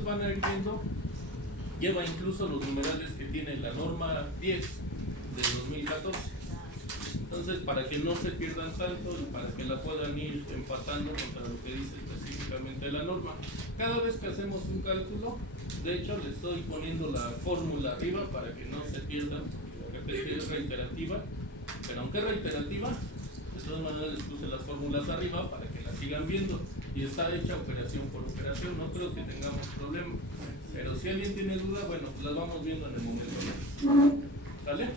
van a ir viendo, lleva incluso los numerales que tiene la norma 10 de 2014. Entonces, para que no se pierdan tanto y para que la puedan ir empatando contra lo que dice específicamente la norma. Cada vez que hacemos un cálculo, de hecho le estoy poniendo la fórmula arriba para que no se pierdan, porque es reiterativa, pero aunque es reiterativa, de todas maneras les puse las fórmulas arriba para que las sigan viendo y está hecha operación por operación, no creo que tengamos problema, pero si alguien tiene duda, bueno, pues las vamos viendo en el momento. ¿Vale?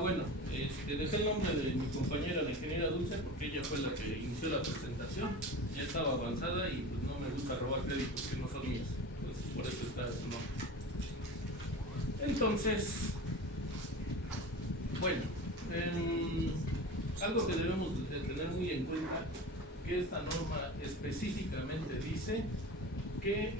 Bueno, dejé el nombre de mi compañera, la ingeniera Dulce, porque ella fue la que inició la presentación, ya estaba avanzada y pues no me gusta robar créditos que no son míos, entonces por eso está su nombre. Entonces, bueno, algo que debemos de tener muy en cuenta, que esta norma específicamente dice que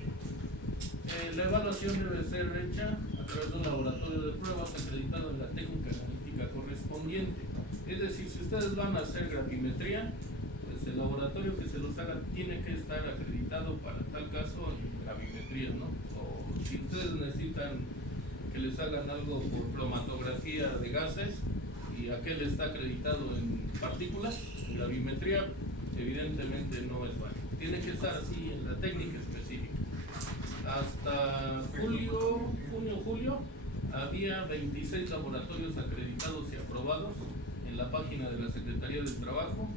la evaluación debe ser hecha a través de un laboratorio de pruebas acreditado en la técnica analítica correspondiente. Es decir, si ustedes van a hacer gravimetría, pues el laboratorio que se los haga tiene que estar acreditado para tal caso en gravimetría, ¿no? O si ustedes necesitan que les hagan algo por cromatografía de gases y aquel está acreditado en partículas, en gravimetría, evidentemente no es válido. Tiene que estar así en la técnica específica. Hasta junio, había 26 laboratorios acreditados y aprobados en la página de la Secretaría del Trabajo.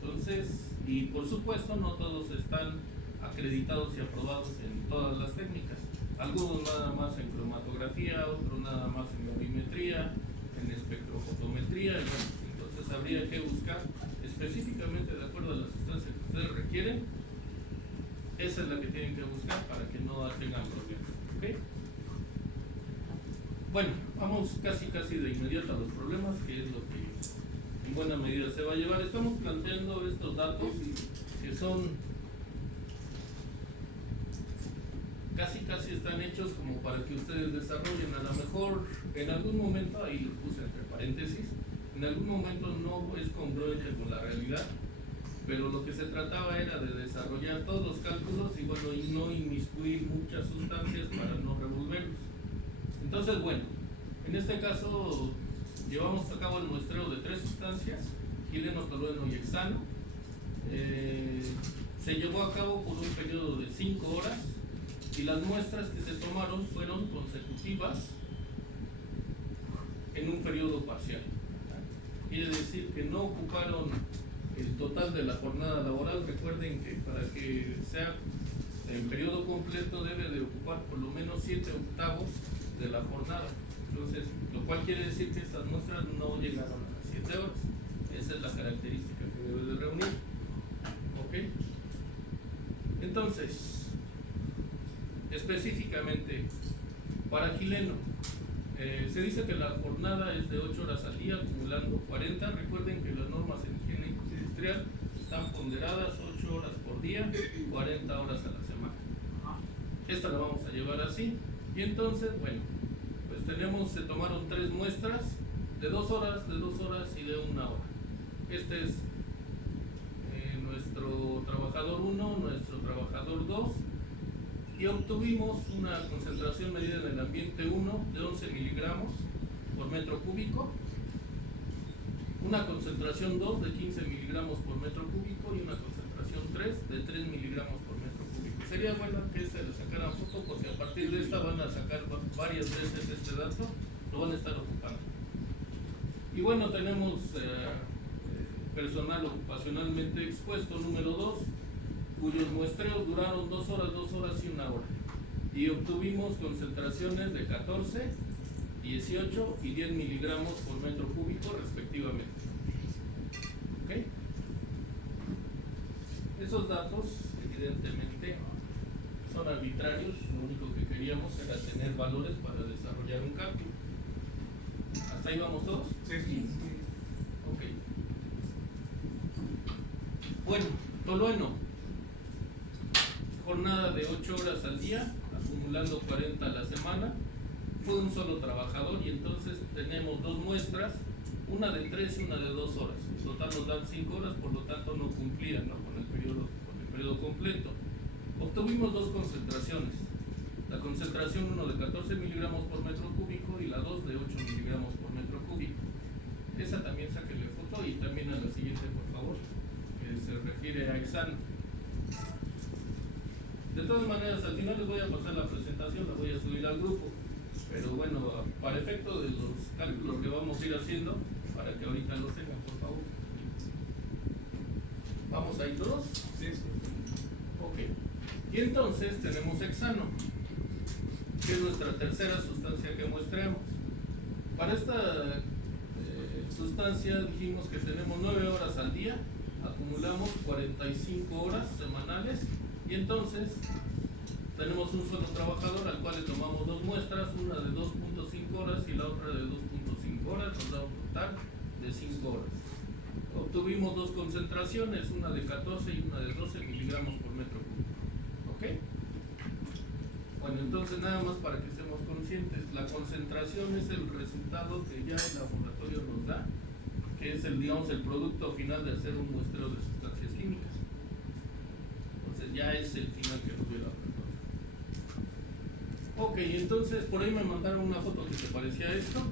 Entonces, y por supuesto no todos están acreditados y aprobados en todas las técnicas. Algunos nada más en cromatografía, otros nada más en gravimetría, en espectrofotometría. Entonces habría que buscar específicamente de acuerdo a las sustancias que ustedes requieren. Esa es la que tienen que buscar para que no tengan problemas. ¿Okay? Bueno, vamos casi de inmediato a los problemas, que es lo que en buena medida se va a llevar. Estamos planteando estos datos que son casi están hechos como para que ustedes desarrollen. A lo mejor en algún momento, ahí lo puse entre paréntesis, en algún momento no es congruente con la realidad, pero lo que se trataba era de desarrollar todos los cálculos y bueno, y no inmiscuir muchas sustancias para no revolverlos. Entonces, bueno, en este caso llevamos a cabo el muestreo de 3 sustancias, quileno, tolueno y hexano. Se llevó a cabo por un periodo de 5 horas y las muestras que se tomaron fueron consecutivas en un periodo parcial. Quiere decir que no ocuparon el total de la jornada laboral. Recuerden que para que sea en periodo completo debe de ocupar por lo menos 7/8 de la jornada. Entonces, lo cual quiere decir que estas muestras no llegaron a las 7 horas. Esa es la característica que debe de reunir. ¿Ok? Entonces, específicamente para quileno, se dice que la jornada es de 8 horas al día, acumulando 40. Recuerden que las normas en higiene industrial están ponderadas 8 horas por día, 40 horas a la semana. Esta la vamos a llevar así. Y entonces, bueno, pues se tomaron 3 muestras de 2 horas, de 2 horas y de 1 hora. Este es nuestro trabajador 1, nuestro trabajador 2, y obtuvimos una concentración medida en el ambiente 1 de 11 miligramos por metro cúbico, una concentración 2 de 15 miligramos por metro cúbico y una concentración 3 de 3 miligramos por metro cúbico. Sería bueno que se le sacaran foto porque a partir de esta van a sacar varias veces este dato, lo van a estar ocupando. Y bueno, tenemos personal ocupacionalmente expuesto número 2, cuyos muestreos duraron 2 horas, 2 horas y 1 hora. Y obtuvimos concentraciones de 14, 18 y 10 miligramos por metro cúbico respectivamente. ¿Ok? Esos datos, evidentemente, son arbitrarios. Lo único que queríamos era tener valores para desarrollar un cálculo. ¿Hasta ahí vamos todos? Sí. Ok. Bueno, tolueno. Jornada de 8 horas al día, acumulando 40 a la semana. Fue un solo trabajador y entonces tenemos 2 muestras, una de 3 y una de 2 horas. En total nos dan 5 horas, por lo tanto no cumplían, ¿no?, con el periodo completo. Obtuvimos dos concentraciones. La concentración 1 de 14 miligramos por metro cúbico y la 2 de 8 miligramos por metro cúbico. Esa también sáquenle foto y también a la siguiente, por favor, que se refiere a hexano. De todas maneras, al final les voy a pasar la presentación, la voy a subir al grupo. Pero bueno, para efecto de los cálculos que vamos a ir haciendo, para que ahorita los tengan, por favor. ¿Vamos ahí todos? Sí. Ok. Y entonces tenemos hexano, que es nuestra tercera sustancia que muestreamos. Para esta sustancia dijimos que tenemos 9 horas al día, acumulamos 45 horas semanales y entonces tenemos un solo trabajador al cual le tomamos dos muestras, una de 2.5 horas y la otra de 2.5 horas, nos da un total de 5 horas. Obtuvimos dos concentraciones, una de 14 y una de 12 miligramos por metro cúbico. ¿Ok? Bueno, entonces nada más para que estemos conscientes, la concentración es el resultado que ya el laboratorio nos da, que es el, digamos, el producto final de hacer un muestreo de sustancias químicas. Entonces ya es el final que nos dio la laboratorio. Ok, entonces por ahí me mandaron una foto que se parecía a esto.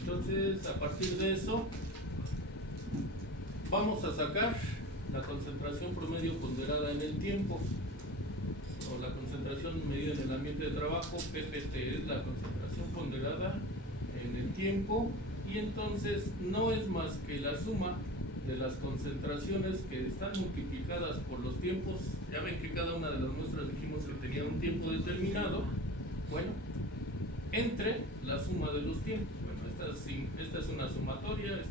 Entonces a partir de eso vamos a sacar la concentración promedio ponderada en el tiempo, o la concentración medida en el ambiente de trabajo. PPT es la concentración ponderada en el tiempo, y entonces no es más que la suma de las concentraciones que están multiplicadas por los tiempos. Ya ven que cada una de las muestras dijimos que tenía un tiempo determinado, bueno, entre la suma de los tiempos. Bueno, esta es una sumatoria,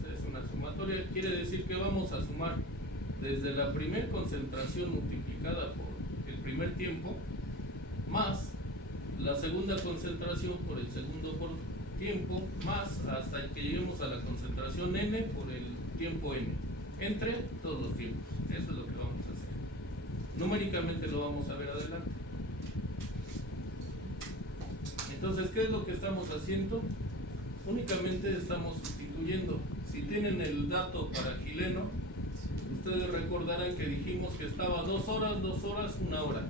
quiere decir que vamos a sumar desde la primer concentración multiplicada por el primer tiempo, más la segunda concentración por el segundo por tiempo, más hasta que lleguemos a la concentración n por el tiempo n, entre todos los tiempos. Eso es lo que vamos a hacer. Numéricamente lo vamos a ver adelante. Entonces, ¿qué es lo que estamos haciendo? Únicamente estamos sustituyendo. Si tienen el dato para Gileno, ustedes recordarán que dijimos que estaba 2 horas, 1 hora,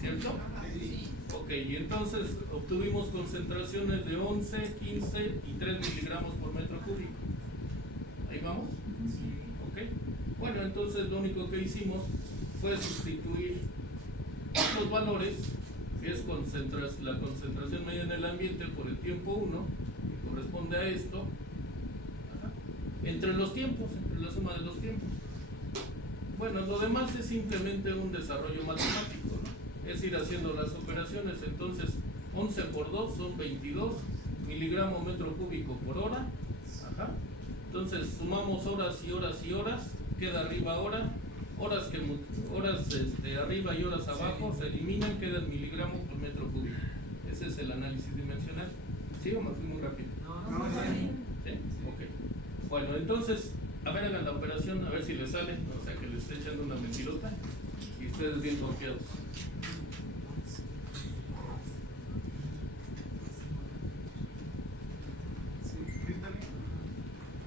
¿cierto? Sí. Ok, y entonces obtuvimos concentraciones de 11, 15 y 3 miligramos por metro cúbico. ¿Ahí vamos? Ok. Bueno, entonces lo único que hicimos fue sustituir los valores, que es la concentración media en el ambiente por el tiempo 1, que corresponde a esto, entre los tiempos, entre la suma de los tiempos. Bueno, lo demás es simplemente un desarrollo matemático, ¿no? Es ir haciendo las operaciones. Entonces 11 por 2 son 22 miligramos metro cúbico por hora. Entonces sumamos horas y horas y horas, queda arriba horas arriba y horas abajo se eliminan, quedan miligramos por metro cúbico. Ese es el análisis dimensional. ¿Sí o me fui muy rápido? No, ¿Sí? Ok. Bueno, entonces, a ver, hagan la operación, a ver si les sale, o sea que les esté echando una mentirota y ustedes bien confiados.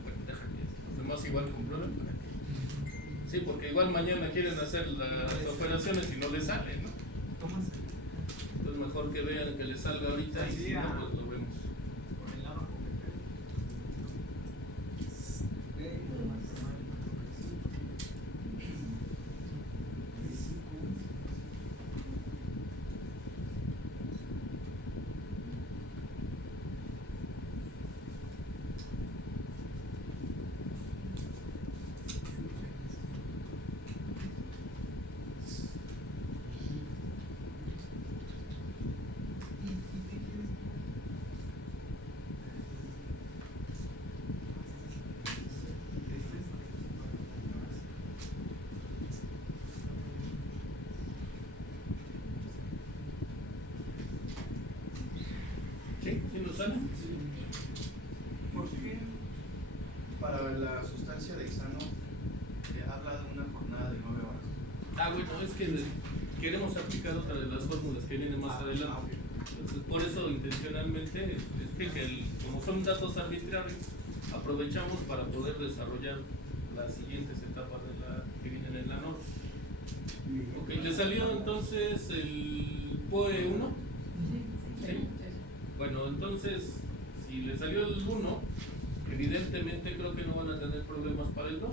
Bueno, déjame, los demás igual comprueben para que... Sí, porque igual mañana quieren hacer las operaciones y no les sale, ¿no? Entonces mejor que vean que les salga ahorita y si no, pues lo vemos. ¿Sí? ¿Sí nos sale? ¿Por qué para la sustancia de hexano habla de una jornada de 9 horas? Bueno, es que queremos aplicar otra de las fórmulas que viene más adelante. Entonces, por eso intencionalmente, como son datos arbitrarios, aprovechamos para poder desarrollar las siguientes etapas que vienen en la norma. Ok, ¿le salió entonces el POE 1? ¿Sí? Bueno, entonces, si le salió el 1, evidentemente creo que no van a tener problemas para el 2.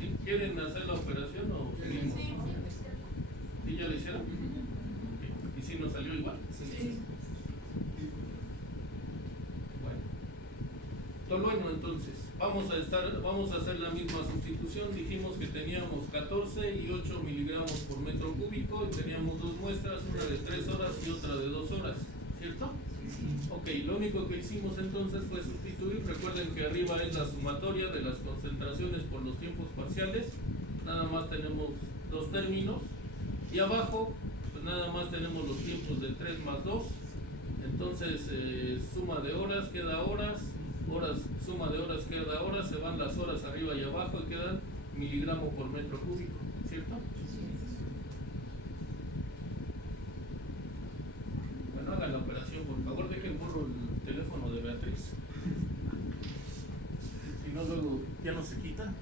¿Sí? ¿Quieren hacer la operación o seguimos? ¿Sí ya lo hicieron? Ok. ¿Y si nos salió igual? Sí. Bueno, entonces, vamos a hacer la misma sustitución. Dijimos que teníamos 14 y 8 miligramos por metro cúbico y teníamos dos muestras, una de 3 horas y otra de 2 horas, ¿cierto? Ok, lo único que hicimos entonces fue sustituir. Recuerden que arriba es la sumatoria de las concentraciones por los tiempos parciales, nada más tenemos dos términos, y abajo pues nada más tenemos los tiempos de 3 más 2, entonces suma de horas queda horas, suma de horas queda horas, se van las horas arriba y abajo y quedan miligramo por metro cúbico, ¿cierto? Bueno, hagan la operación, por favor, dejen borro el teléfono de Beatriz. Si no, luego ya no se quita.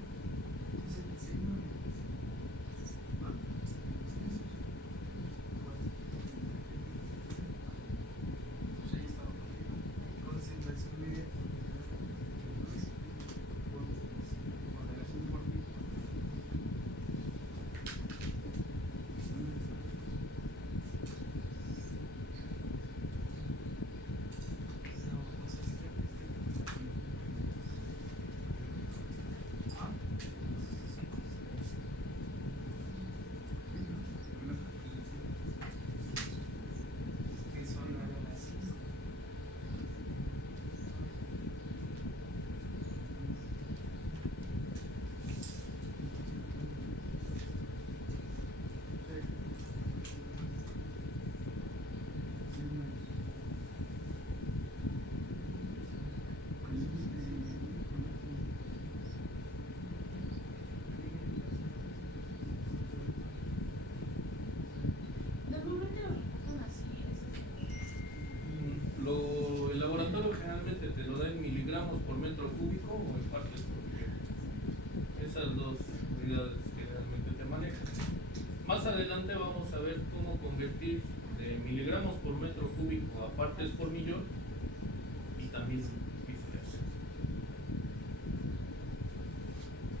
El laboratorio generalmente te lo da en miligramos por metro cúbico o en partes por millón. Esas dos unidades que realmente te manejan. Más adelante vamos a ver cómo convertir de miligramos por metro cúbico a partes por millón y también viceversa.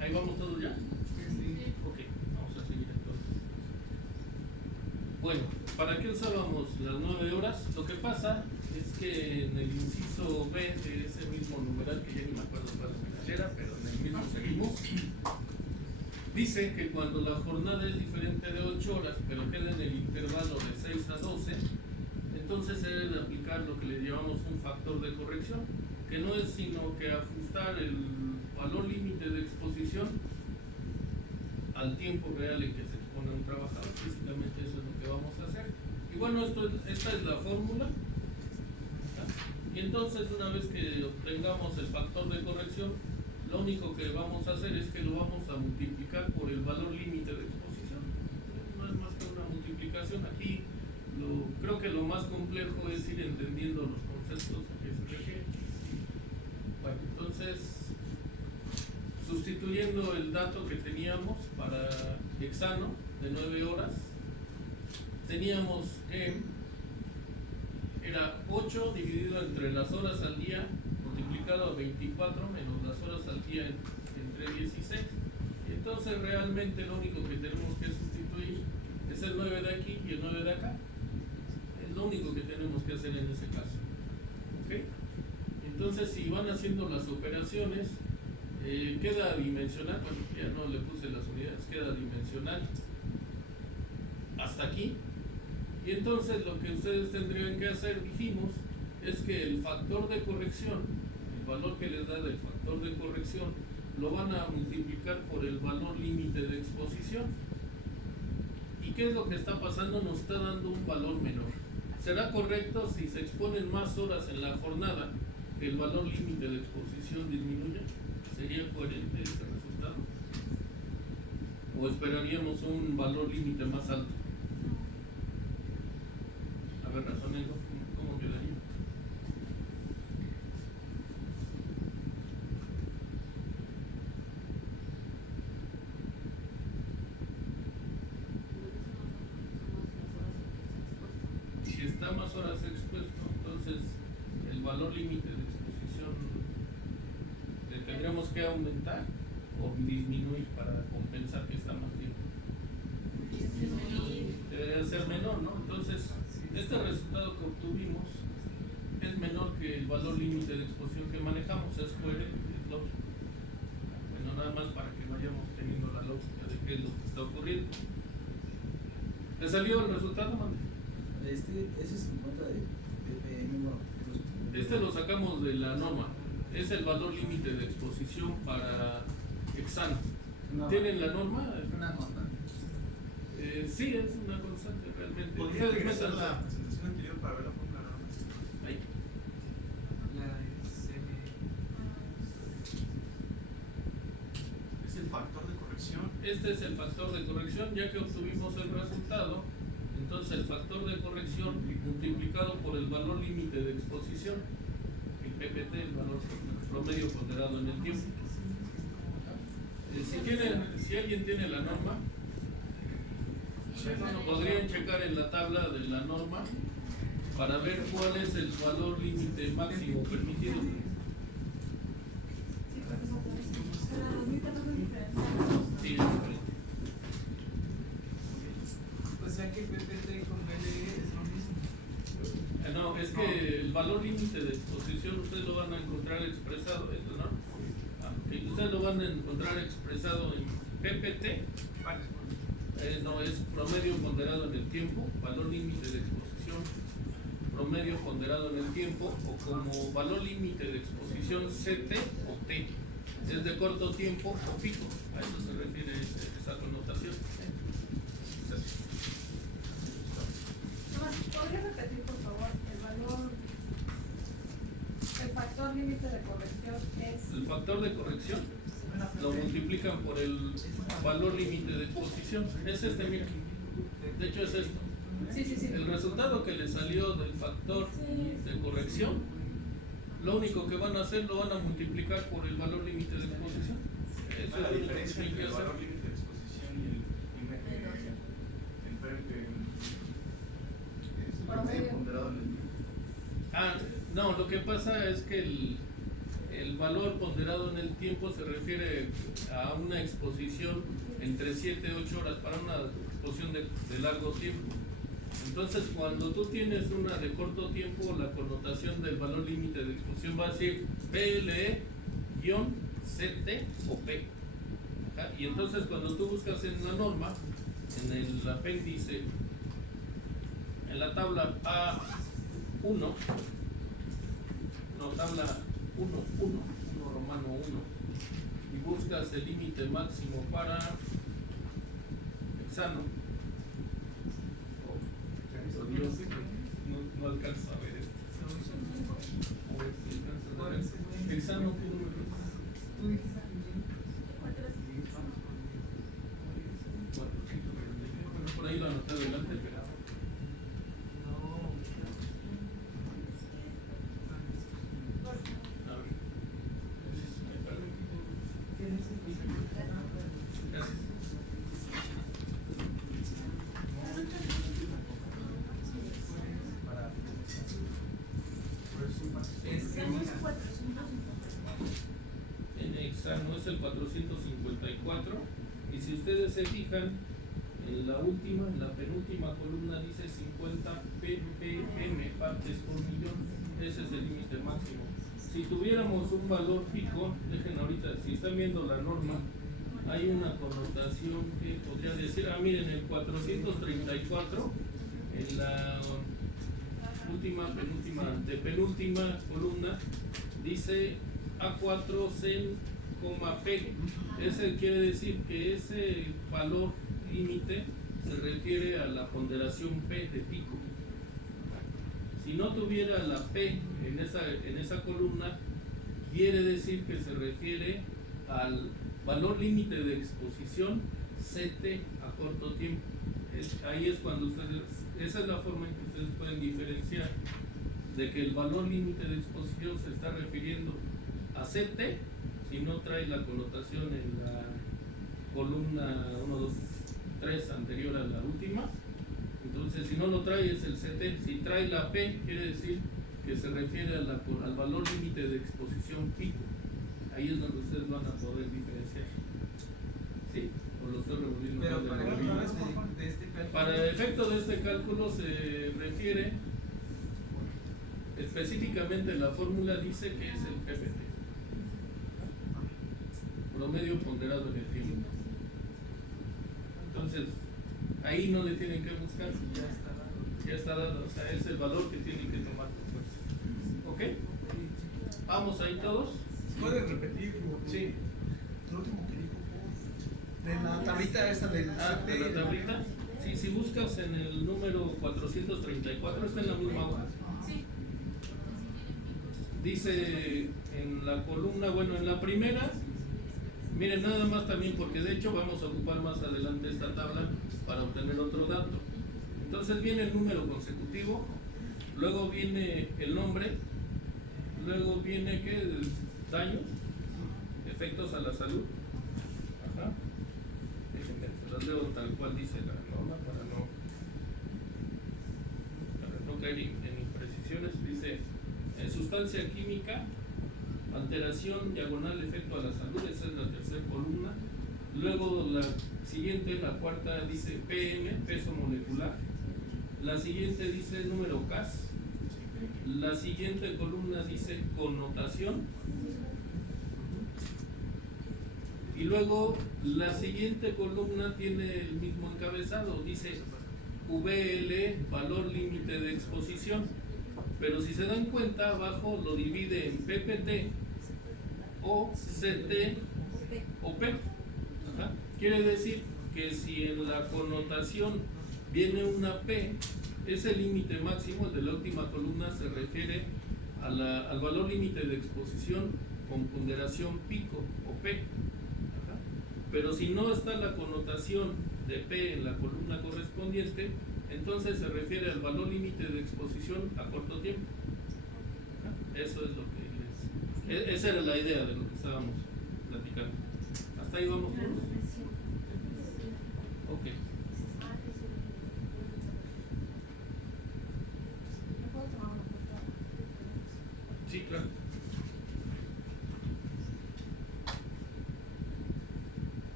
¿Ahí vamos todos ya? Sí. Ok, vamos a seguir entonces. Bueno, ¿para qué usábamos las 9 horas? Lo que pasa es que en el inciso B de ese mismo numeral, que ya ni me acuerdo cuál era, pero en el mismo seguimos, dice que cuando la jornada es diferente de 8 horas, pero queda en el intervalo de 6 a 12, entonces se debe de aplicar lo que le llamamos un factor de corrección, que no es sino que ajustar el valor límite de exposición al tiempo real en que se expone un trabajador. Físicamente eso es lo que vamos a hacer. Y bueno, esta es la fórmula. Y entonces una vez que obtengamos el factor de corrección, lo único que vamos a hacer es que lo vamos a multiplicar por el valor límite de exposición. No es más que una multiplicación. Aquí creo que lo más complejo es ir entendiendo los conceptos a que se refiere. Bueno, entonces, sustituyendo el dato que teníamos para hexano de 9 horas, teníamos que era 8 dividido entre las horas al día multiplicado a 24 menos las horas al día entre 16. Entonces realmente lo único que tenemos que sustituir es el 9 de aquí y el 9 de acá. Es lo único que tenemos que hacer en ese caso. ¿Okay? Entonces si van haciendo las operaciones, queda dimensional. Bueno, ya no le puse las unidades, queda dimensional hasta aquí. Y entonces lo que ustedes tendrían que hacer, dijimos, es que el factor de corrección, el valor que les da del factor de corrección, lo van a multiplicar por el valor límite de exposición. ¿Y qué es lo que está pasando? Nos está dando un valor menor. ¿Será correcto si se exponen más horas en la jornada que el valor límite de exposición disminuya? ¿Sería coherente este resultado? ¿O esperaríamos un valor límite más alto? A ver, razonenlo, ¿cómo quedaría? está más horas expuesto, entonces el valor límite de exposición le tendremos que aumentar o disminuir para compensar que está más tiempo. Debería ser menor, ¿no? Entonces, este resultado que obtuvimos es menor que el valor límite de exposición que manejamos, es coherente, es lógico. Bueno, nada más para que vayamos teniendo la lógica de qué es lo que está ocurriendo. ¿Le salió el resultado, man? Ese es en contra de ppm, bueno, Este lo sacamos de la norma. Es el valor límite de exposición para hexano. No. ¿Tienen la norma? Es una constante. Sí, es una constante realmente. ¿Podría Ustedes regresar métanse. la presentación anterior para ver la fórmula nada más? Ahí. Es el factor de corrección. Este es el factor de corrección, ya que obtuvimos el resultado. Entonces el factor de corrección multiplicado por el valor límite de exposición, el PPT, el valor promedio ponderado en el tiempo. Si alguien tiene la norma, podrían checar en la tabla de la norma para ver cuál es el valor límite máximo permitido. Sí, es diferente. O sea que PPT con PLE es lo mismo. No, es que el valor límite de exposición ustedes lo van a encontrar expresado, ¿esto no? Ok, ustedes lo van a encontrar expresado en PPT. No, es promedio ponderado en el tiempo, valor límite de exposición, promedio ponderado en el tiempo, o como valor límite de exposición CT o T. Es de corto tiempo o pico, a eso se refiere esa connotación. ¿Podría repetir, por favor, el valor, el factor límite de corrección es? El factor de corrección lo multiplican por el valor límite de exposición. Es este, mira. De hecho es esto. Sí. El resultado que le salió del factor de corrección, lo único que van a hacer lo van a multiplicar por el valor límite de exposición. Eso La es lo único que diferencia tienen entre que el hacer. valor límite de exposición y el promedio ponderado en el tiempo. No, lo que pasa es que el valor ponderado en el tiempo se refiere a una exposición entre 7 y 8 horas para una exposición de largo tiempo. Entonces, cuando tú tienes una de corto tiempo, la connotación del valor límite de exposición va a decir PLE-CT o P. Ajá. Y entonces, cuando tú buscas en la norma, en el apéndice, en la tabla A1, tabla 1 romano 1, y buscas el límite máximo para hexano. Oh, Dios, no alcanza a ver esto. A ver si alcanzas a ver. Hexano, ¿qué número es? 439. Bueno, por ahí lo anoté adelante, pero en hexano es el 454, y si ustedes se fijan en la última, en la penúltima columna dice 50 ppm, partes por millón. Ese es el límite máximo. Si tuviéramos un valor pico, dejen ahorita, si están viendo la norma, hay una connotación que podría decir, miren, el 434, en la última, penúltima columna, dice A4 sen, P. Ese quiere decir que ese valor límite se refiere a la ponderación P de pico. Si no tuviera la P en esa columna, quiere decir que se refiere al valor límite de exposición CT a corto tiempo. Ahí es cuando ustedes, esa es la forma en que ustedes pueden diferenciar de que el valor límite de exposición se está refiriendo a CT si no trae la connotación en la columna 1, 2, 3 anterior a la última. Entonces, si no lo trae es el CT. Si trae la P, quiere decir que se refiere al valor límite de exposición pico. Ahí es donde ustedes van a poder diferenciar. ¿Sí? O lo estoy revolviendo. Pero mal de para la otra vez reunión. de este cálculo. Para el efecto de este cálculo se refiere específicamente, la fórmula dice que es el PPT, promedio ponderado en el tiempo. Entonces, ahí no le tienen que buscar, ya está dado, o sea, es el valor que tienen que tomar por fuerza. ¿Ok? Vamos ahí todos. ¿Puedes repetir Sí. lo último que dijo de la tablita esa del CT? De la tablita. Sí, si buscas en el número 434, está en la misma hoja. Sí. Dice en la columna, bueno, en la primera, miren, nada más también, porque de hecho vamos a ocupar más adelante esta tabla para obtener otro dato. Entonces viene el número consecutivo, luego viene el nombre, luego viene ¿qué? Daños, efectos a la salud. Ajá. Déjenme, se las leo tal cual dice la norma para no caer en imprecisiones. Dice sustancia química, alteración diagonal, efecto a la salud, esa es la tercera columna. Luego la siguiente, la cuarta, dice PM, peso molecular. La siguiente dice número CAS. La siguiente columna dice connotación. Y luego la siguiente columna tiene el mismo encabezado, dice VL, valor límite de exposición. Pero si se dan cuenta, abajo lo divide en PPT, o CT o P. Ajá. Quiere decir que si en la connotación viene una P, ese límite máximo, el de la última columna, se refiere al valor límite de exposición con ponderación pico o P. Ajá. Pero si no está la connotación de P en la columna correspondiente, entonces se refiere al valor límite de exposición a corto tiempo. Ajá. Eso es lo que esa era la idea de lo que estábamos platicando. ¿Hasta ahí vamos todos? Ok. Sí, claro.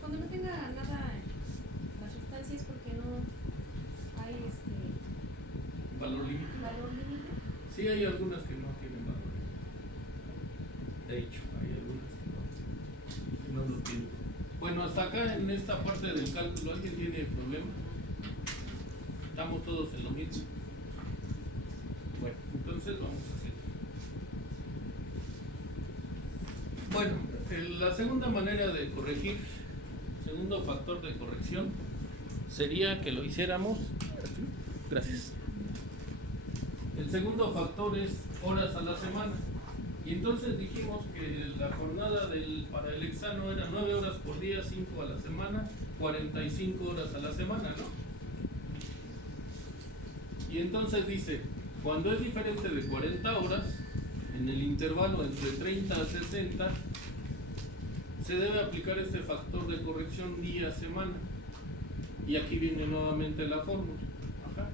Cuando no tenga nada las sustancias, porque no hay Valor límite. valor límite. Sí, hay algunas que no tienen valor. De hecho, hay algunas que no lo tienen. Bueno, hasta acá en esta parte del cálculo, ¿alguien tiene problema? Estamos todos en lo mismo. Bueno, entonces vamos a seguir. Bueno, la segunda manera de corregir, segundo factor de corrección, sería que lo hiciéramos. Gracias. El segundo factor es horas a la semana. Y entonces dijimos que la jornada para el exano era 9 horas por día, 5 a la semana, 45 horas a la semana, ¿no? Y entonces dice, cuando es diferente de 40 horas, en el intervalo entre 30 a 60, se debe aplicar este factor de corrección día-semana. Y aquí viene nuevamente la fórmula. Ajá.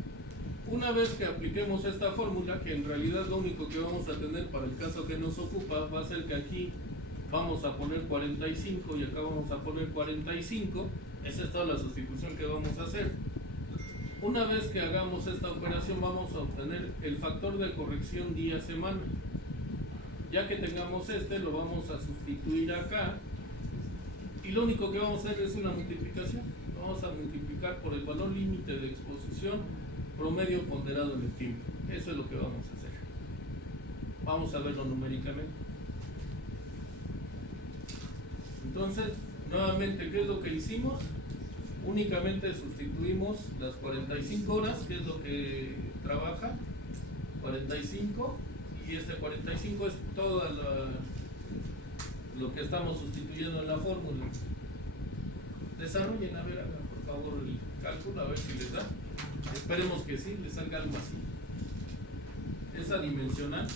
Una vez que apliquemos esta fórmula, que en realidad lo único que vamos a tener para el caso que nos ocupa va a ser que aquí vamos a poner 45 y acá vamos a poner 45, esa es toda la sustitución que vamos a hacer. Una vez que hagamos esta operación vamos a obtener el factor de corrección día-semana. Ya que tengamos lo vamos a sustituir acá y lo único que vamos a hacer es una multiplicación. Vamos a multiplicar por el valor límite de exposición promedio ponderado en el tiempo. Eso es lo que vamos a hacer. Vamos a verlo numéricamente. Entonces, nuevamente, ¿qué es lo que hicimos? Únicamente sustituimos las 45 horas, que es lo que trabaja, 45, y este 45 es todo lo que estamos sustituyendo en la fórmula. Desarrollen, a ver, hagan por favor el cálculo, a ver si les da. Esperemos que sí, les salga algo así. Es adimensional,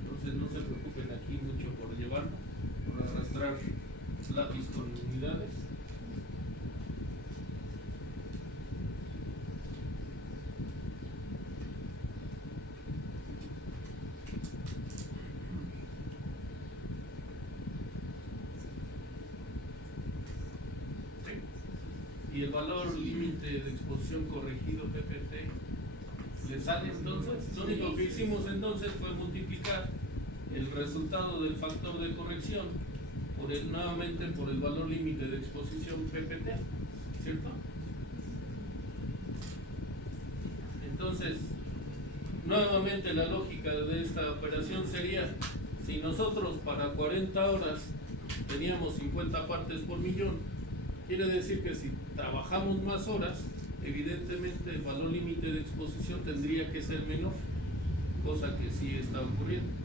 entonces no se preocupen aquí mucho por llevarlo, por arrastrar lápiz con unidades. valor límite de exposición corregido PPT le sale entonces. Lo único que hicimos entonces fue multiplicar el resultado del factor de corrección nuevamente por el valor límite de exposición PPT, ¿cierto? Entonces, nuevamente la lógica de esta operación sería, si nosotros para 40 horas teníamos 50 partes por millón, quiere decir que si trabajamos más horas, evidentemente el valor límite de exposición tendría que ser menor, cosa que sí está ocurriendo.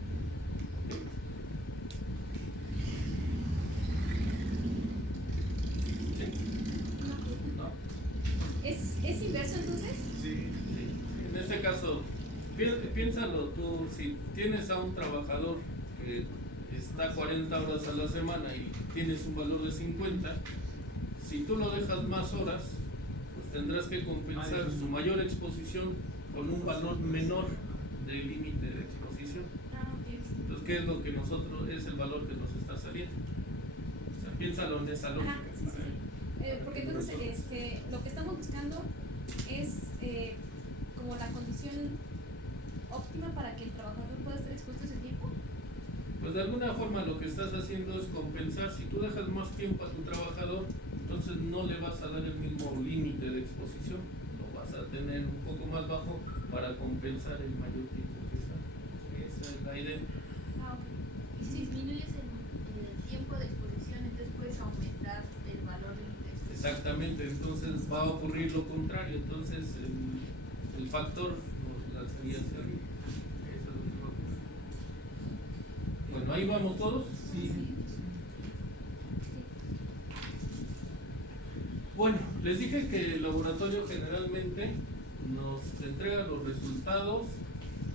¿Es inverso entonces? Sí. Sí. En este caso, piénsalo tú, si tienes a un trabajador que está 40 horas a la semana y tienes un valor de 50, si tú lo dejas más horas, pues tendrás que compensar su mayor exposición con un valor menor del límite de exposición. Ah, ok. Entonces, ¿qué es lo que nosotros, es el valor que nos está saliendo? O sea, piénsalo en esa lógica. Ajá, sí, sí. Porque entonces lo que estamos buscando es como la condición óptima para que el trabajador pueda estar expuesto ese tiempo. Pues de alguna forma lo que estás haciendo es compensar. Si tú dejas más tiempo a tu trabajador, entonces no le vas a dar el mismo límite de exposición, lo vas a tener un poco más bajo para compensar el mayor tiempo que está. Esa es la idea. Ah, ok. Y si disminuyes el tiempo de exposición, entonces puedes aumentar el valor límite de exposición. Exactamente, entonces va a ocurrir lo contrario, entonces el factor nos lanzaría hacia arriba. Eso es lo que va a ocurrir. Bueno, ahí vamos todos. Sí. Bueno, les dije que el laboratorio generalmente nos entrega los resultados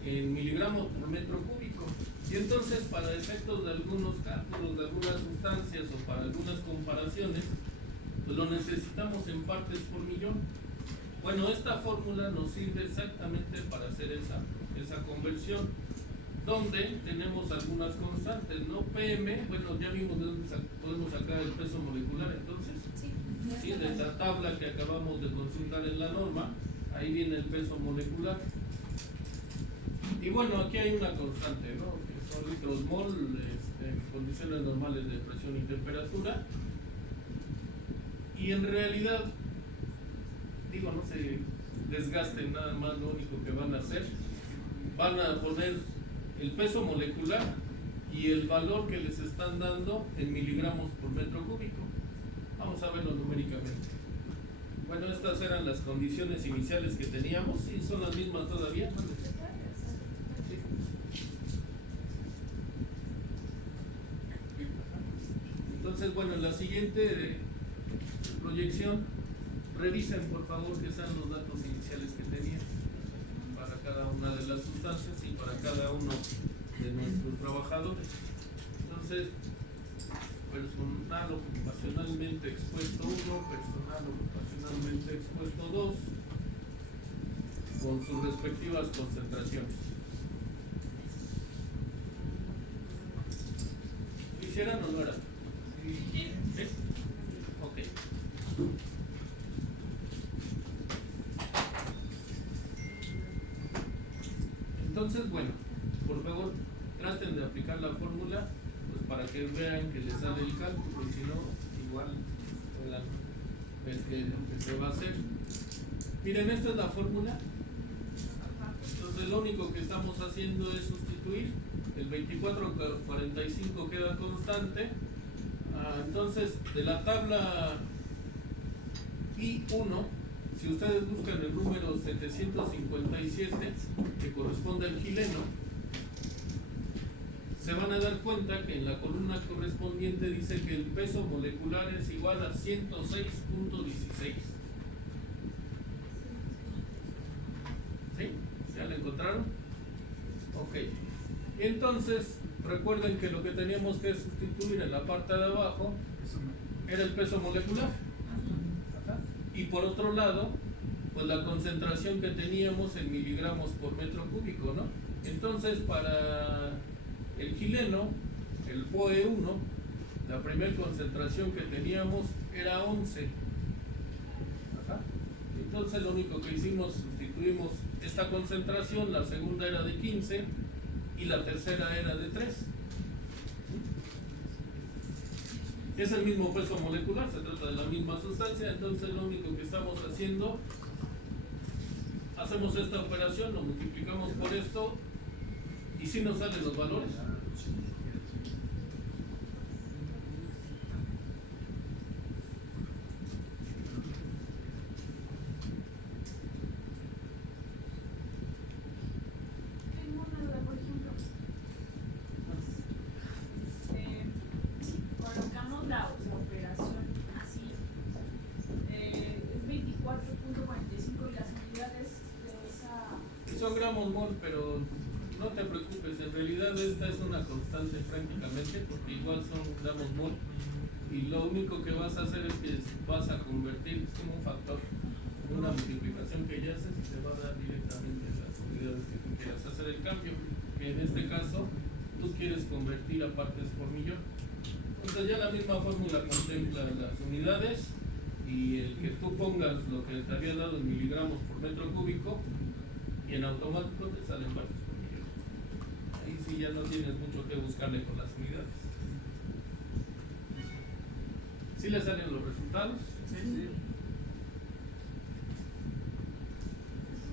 en miligramos por metro cúbico. Y entonces, para efectos de algunos cálculos, de algunas sustancias o para algunas comparaciones, pues lo necesitamos en partes por millón. Bueno, esta fórmula nos sirve exactamente para hacer esa conversión, donde tenemos algunas constantes, ¿no? PM, bueno, ya vimos de dónde podemos sacar el peso molecular, entonces. Sí, de la tabla que acabamos de consultar en la norma, ahí viene el peso molecular. Y bueno, aquí hay una constante, ¿no? Que son litros mol en condiciones normales de presión y temperatura. Y en realidad, digo, no se desgasten nada más, lo único que van a hacer, van a poner el peso molecular y el valor que les están dando en miligramos por metro cúbico. Vamos a verlo numéricamente. Bueno, estas eran las condiciones iniciales que teníamos y son las mismas todavía. Sí. Entonces, bueno, en la siguiente proyección, revisen por favor que sean los datos iniciales que tenían para cada una de las sustancias y para cada uno de nuestros trabajadores. Entonces, personal ocupacionalmente expuesto 1, personal ocupacionalmente expuesto 2, con sus respectivas concentraciones. ¿Lo hicieran o no era? ¿Sí? Ok. Entonces, bueno, por favor, traten de aplicar la fórmula pues para que vean que les sale el cálculo y si no, igual puedan ver que se va a hacer. Miren, esta es la fórmula. Entonces lo único que estamos haciendo es sustituir. El 2445 queda constante. Entonces, de la tabla I1, si ustedes buscan el número 757, que corresponde al gileno, se van a dar cuenta que en la columna correspondiente dice que el peso molecular es igual a 106.16. ¿Sí? ¿Ya lo encontraron? Ok. Entonces, recuerden que lo que teníamos que sustituir en la parte de abajo era el peso molecular. Ajá. Y por otro lado, pues la concentración que teníamos en miligramos por metro cúbico, ¿no? Entonces, para el gileno, el POE1, la primera concentración que teníamos era 11. Entonces lo único que hicimos, sustituimos esta concentración, la segunda era de 15 y la tercera era de 3. Es el mismo peso molecular, se trata de la misma sustancia, entonces lo único que estamos haciendo, hacemos esta operación, lo multiplicamos por esto y si nos salen los valores. Tengo una duda, por ejemplo. Si colocamos la operación así, es 24.45 y las unidades de esa. Son gramos mol, pero no te preocupes, en realidad esta es una constante prácticamente, porque igual son gramos mol, y lo único que vas a hacer es que vas a convertir, es como un factor, una multiplicación que ya haces y te va a dar directamente las unidades que tú quieras hacer el cambio, que en este caso tú quieres convertir a partes por millón. Entonces ya la misma fórmula contempla las unidades y el que tú pongas lo que te había dado en miligramos por metro cúbico y en automático te salen partes por millón. Ahí sí ya no tienes mucho que buscarle con las unidades. ¿Sí le salen los resultados? Sí.